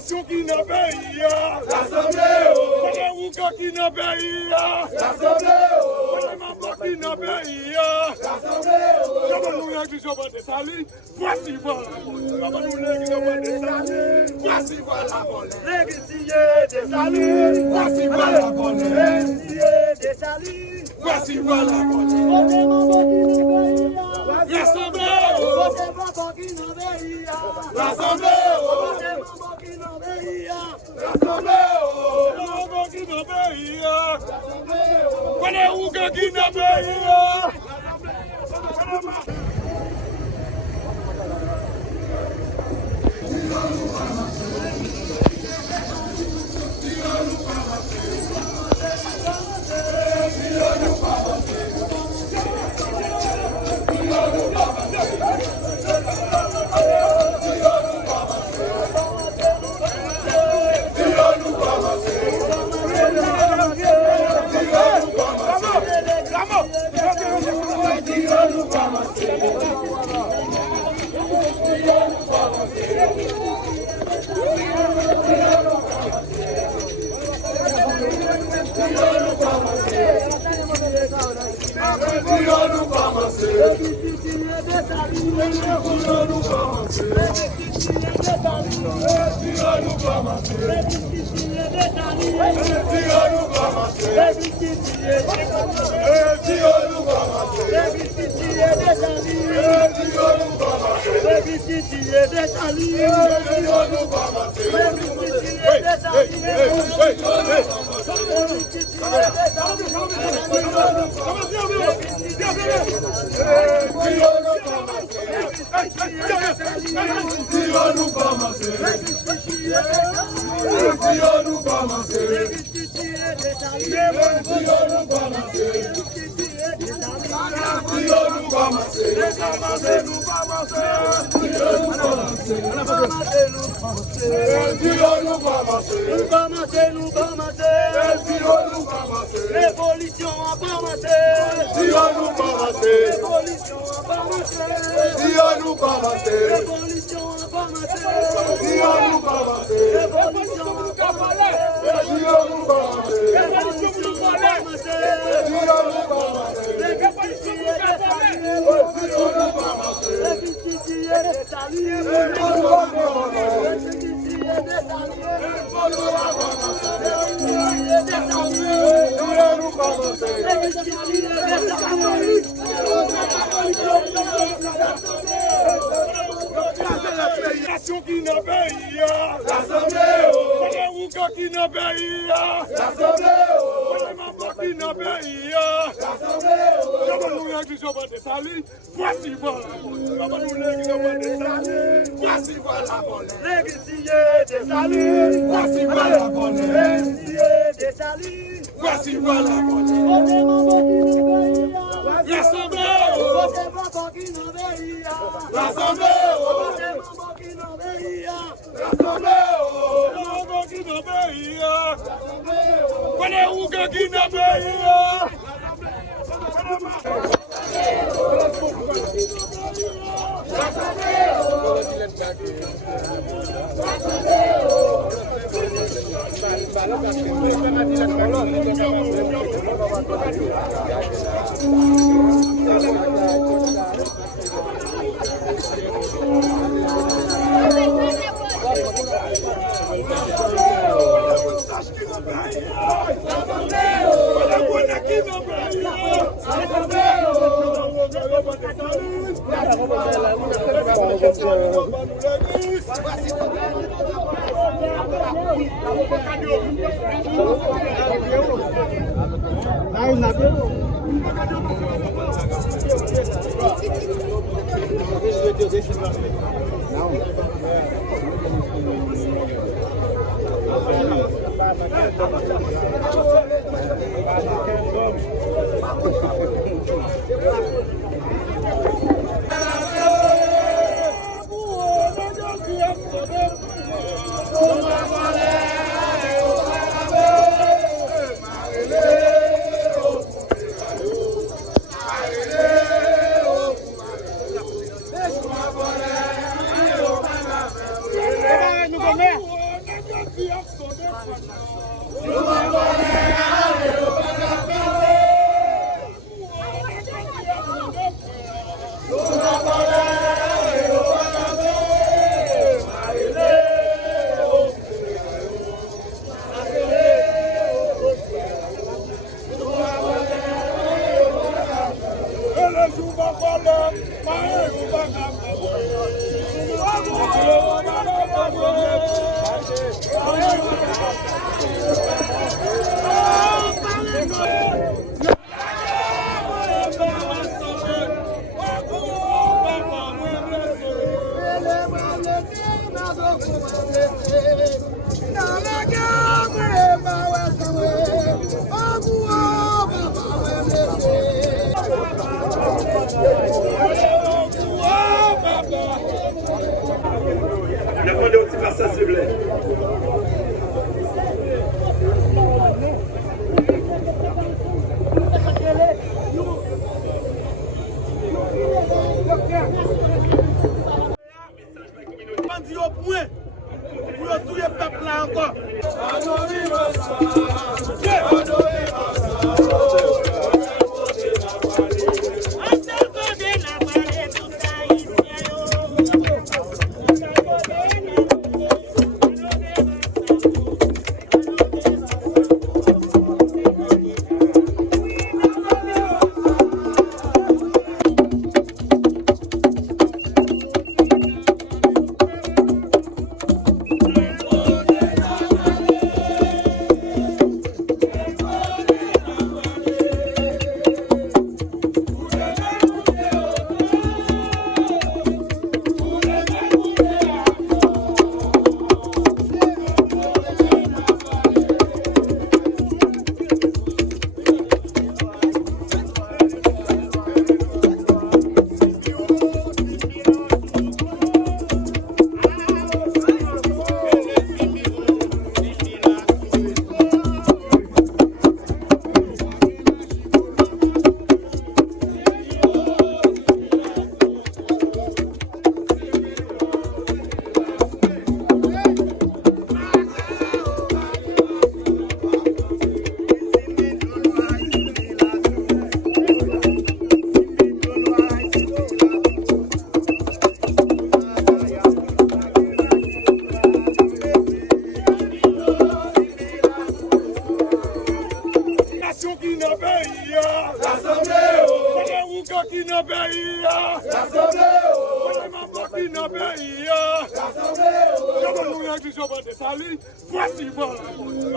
nation qui n'a pays, l'Assemblée, les Ouka qui n'a pays, l'Assemblée, les Mambo qui n'a pays, l'Assemblée, nous l'église va de Sali, voici voilà, nous l'église va de Sali, voici voilà, l'église de Sali, voici voilà, l'église de Sali, voici voilà, l'Assemblée, l'Assemblée, nation qui n'a pays, l'Assemblée, les Ouka qui n'a pays, l'Assemblée, les Mambo qui n'a pays, l'Assemblée, nous l'église va de Sali, voici voilà, nous l'église va de Sali, voici voilà, l'église de Sali, voici voilà, l'église de Sali, voici voilà, l'Assemblée, l'Assemblée, Voici, voilà.